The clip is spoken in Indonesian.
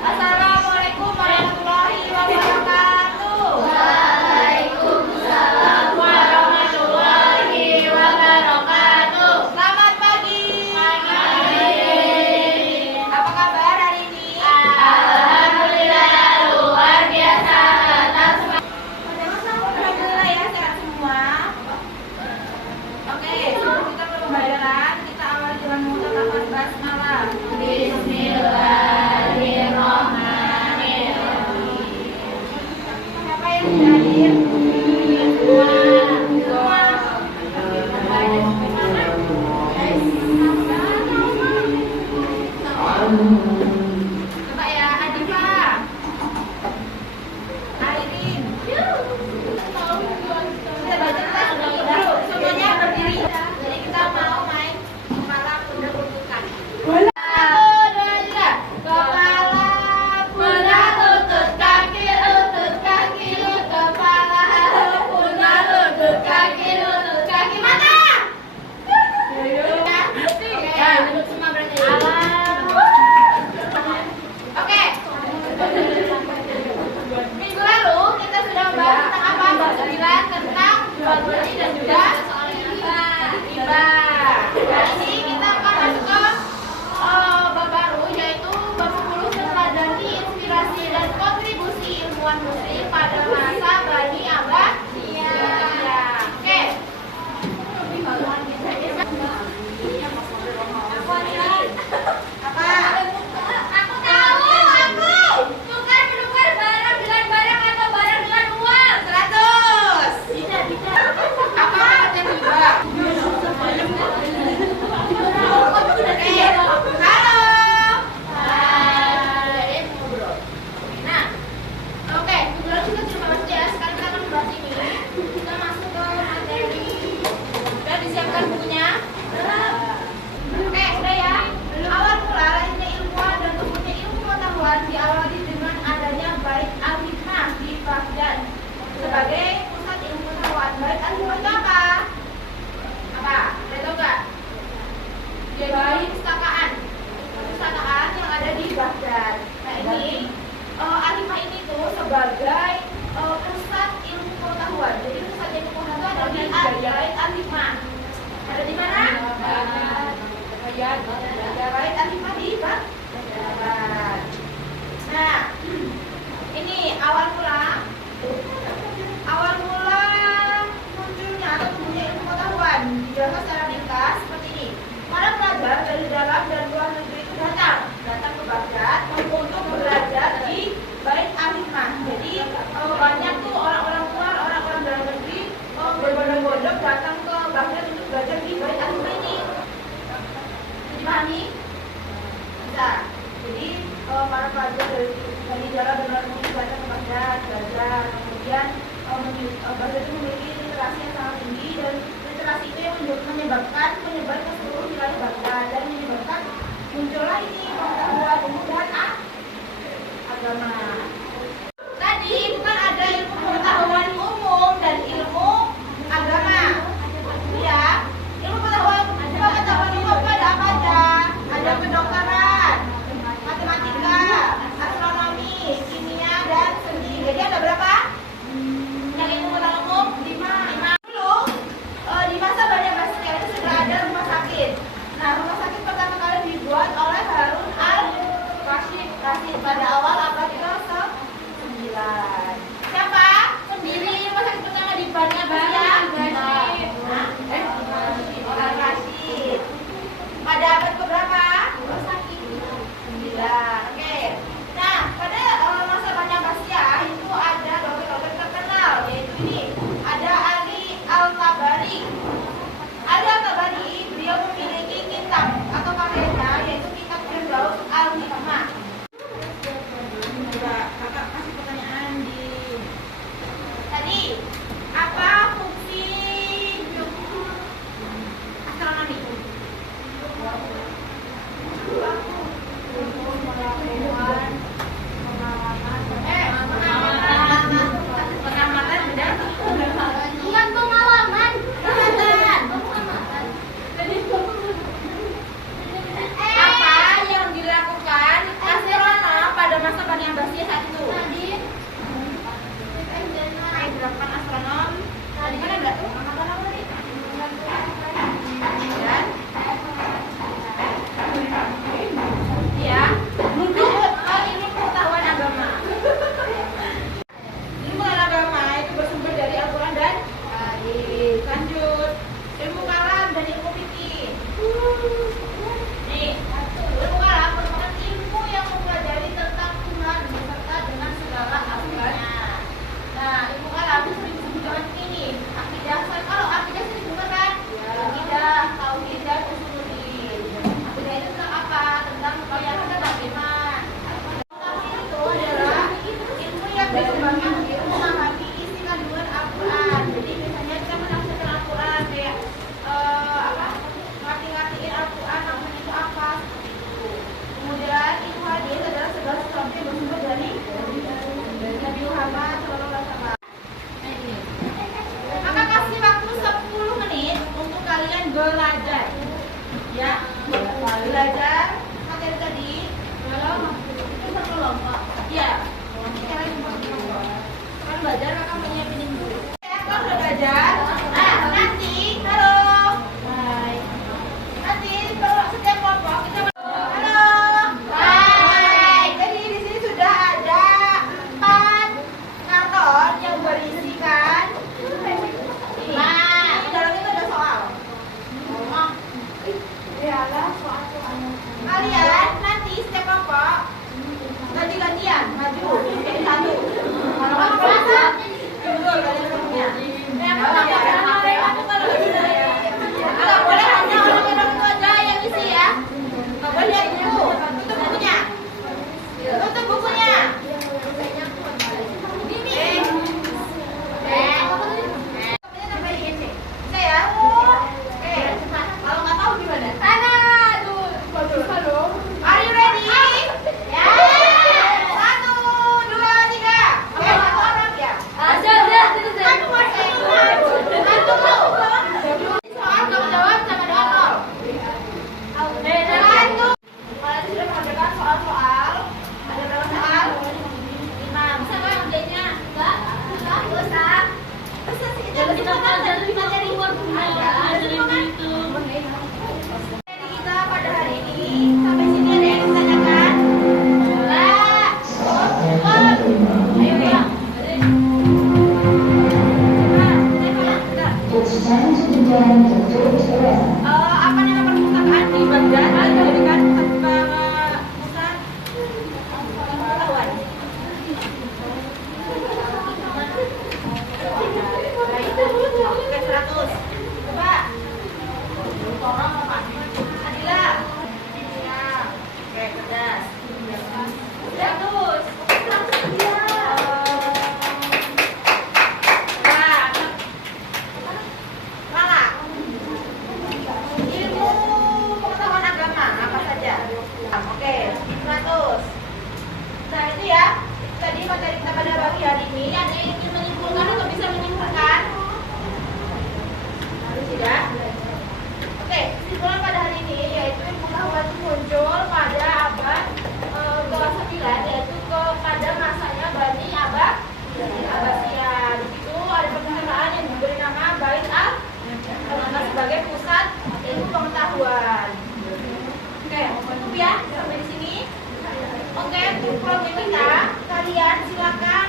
Assalamualaikum warahmatullahi wabarakatuh. Waalaikumsalam warahmatullahi wabarakatuh. Selamat pagi. Apa kabar hari ini? Alhamdulillah luar biasa. Alhamdulillah ya, sehat semua. Oke, sebelum kita pembelajaran, kita awali dengan mengucapkan basmalah. Bismillahirrahmanirrahim. Siapa yang sudah hadir? Semua. Coba ya, Adifa, Airin. Kita baca tes dulu. Semuanya berdiri. Jadi kita mau main kepala kuda lututkan. Kepala kuda lutut kaki kepala kuda lutut kaki mana? Ya, duduk semua berarti. Oke. Minggu lalu kita sudah membahas tentang apa? Bab 9 tentang jual beli dan juga riba. Hari ini kita akan masuk ke bab baru, yaitu bab 10 meneladani inspirasi dan kontribusi ilmuwan muslim pada masa Bani Abbasiyah. Oke. Apa? Aku tahu, aku tukar menukar barang dengan barang atau barang dengan uang. 100. Tidak. Apa artinya riba? Oke. Halo. Hai. Nah, oke. Kebetulan kita sudah bahas ya. Sekarang kita akan bahas ini. Kita masuk ke materi. Sudah disiapkan bukunya? Oke, sudah ya. Awal mula lahirnya ilmuwan dan tumbuhnya ilmu pengetahuan diawali dengan adanya Bait Al-Hikmah di Baghdad sebagai pusat ilmu pengetahuan. Bait Al-Hikmah itu apa? Apa? Ada tahu nggak? Bait pustakaan yang ada di Baghdad. Nah ini Al-Hikmah ini tuh sebagai pusat ilmu pengetahuan. Jadi pusat ilmu pengetahuan ada di Bait Al-Hikmah. Ada di mana? Ada Bait Al-Hikmah di Baghdad. Nah, ini awal mula munculnya atau tumbuhnya ilmu pengetahuan dijelaskan secara ringkas seperti ini. Para pelajar dari dalam dan luar negeri itu datang ke Baghdad untuk belajar di Bait Al-Hikmah. Jadi banyak tuh orang-orang luar, orang-orang dalam negeri berbondong-bondong datang ke Baghdad untuk belajar di Bait Al-Hikmah ini. Dipahami? Bisa. Jadi para pelajar dari dalam dan luar negeri datang ke Baghdad belajar. Kemudian Baghdad itu memiliki literasi yang sangat tinggi, dan literasi itu yang menyebar ke seluruh wilayah Baghdad dan menyebabkan muncullah ini pengetahuan umum dan agama. Tadi bukan ada ilmu pengetahuan umum dan ilmu agama. Ya, ilmu pengetahuan umum ada apa aja? Ada kedokteran, matematika, astronomi, kimia, dan seni. Jadi ada berapa? Yang ilmu pengetahuan umum? 5. Dulu di masa Bani Abbasiyah itu sudah ada rumah sakit. Nah, rumah sakit pertama kali dibuat oleh Harun al-Rashid pada awal abad ke-9. Siapa? Sendiri rumah sakit pertama di Bani Abbasiyah? Al-Rashid. Pada abad keberapa? 9. Oke. Nah, pada masa Bani Abbasiyah itu ada dokter-dokter terkenal, yaitu ini. Ada Ali Al-Tabari. Ali Al-Tabari, beliau memiliki kitab atau karyanya, yaitu kitab Firdaus Al-Hikmah. Abbasiyah saat itu? Gerakan astronom. Tadi mana enggak tuh? Angkatan apa tadi? Dan ya, nunduk ilmu pengetahuan agama. Ilmu agama itu bersumber dari Al-Quran dan hadis. Lanjut, ilmu kalam dan ilmu fikih. Nih, ilmu kalam merupakan ilmu yang mempelajari tentang Tuhan beserta dengan segala aspeknya. Nah, ilmu kalam itu sering disebut dengan ini akidah. Kalau akidah sih disebut kan? Akidah, tauhid dan usuluddin. Akidah itu tentang apa? Tentang keyakinan dan iman. Itu adalah ilmu yang dikembangkan untuk memahami isi kandungan Al-Quran. Jadi biasanya kita menafsirkan Al-Quran kayak ngerti-ngertiin Al-Quran namanya itu apa seperti itu. Kemudian ilmu hadis adalah segala sesuatu yang bersumber dari Nabi Muhammad SAW. Maka kasih waktu 10 menit untuk kalian belajar. Ya, belajar materi tadi dalam kelompok. Ya, kan belajar maka menyiapin dulu. Kalau udah belajar, nanti kalau setiap kelompok kita halo. Hai. Jadi di sini sudah ada 4 karton yang berisikan. Nah, di dalam itu ada soal. Kalian nanti setiap kelompok ganti-gantian maju jadi satu. Kalau kamu merasa betul kalian semuanya. Kalau boleh hanya orang-orang itu aja yang isi ya. Nggak boleh lihat buku. Tutup bukunya. Tutup bukunya. Ini. Bisa ya? Kalau nggak tahu gimana? Are you ready? Ya. 1, 2, 3. Oke, satu orang ya. Satu masih. Satu dulu. Soal kamu jawab sama dengan nol. Satu. Kalian sudah mengerjakan soal-soal. Ada berapa soal? 5. Bisa nggak ngerjainnya? Enggak usah. Bisa sih. Kita cari luar rumah. Kita pada hari ini sampai sini ada yang ditanyakan? Enggak. Ayo ya. Apa nama perpustakaan di Baghdad dijadikan pusat pengetahuan? Oke, 100. Coba. Adila. Ya. Oke, cerdas. 100. Lala. Ilmu pengetahuan agama apa saja? Oke, 100. Nah, itu ya. Tadi materi kita pada pagi hari ini ada yang ingin menyimpulkan atau bisa menyimpulkan? Harus tidak? Oke, kesimpulan pada hari ini yaitu ilmu pengetahuan itu muncul pada abad ke-9 yaitu pada masanya Bani Abbasiyah. Di situ ada perpustakaan yang diberi nama Bait sebagai pusat ilmu pengetahuan. Oke, cukup ya sampai di sini. Oke, untuk program kita kalian silakan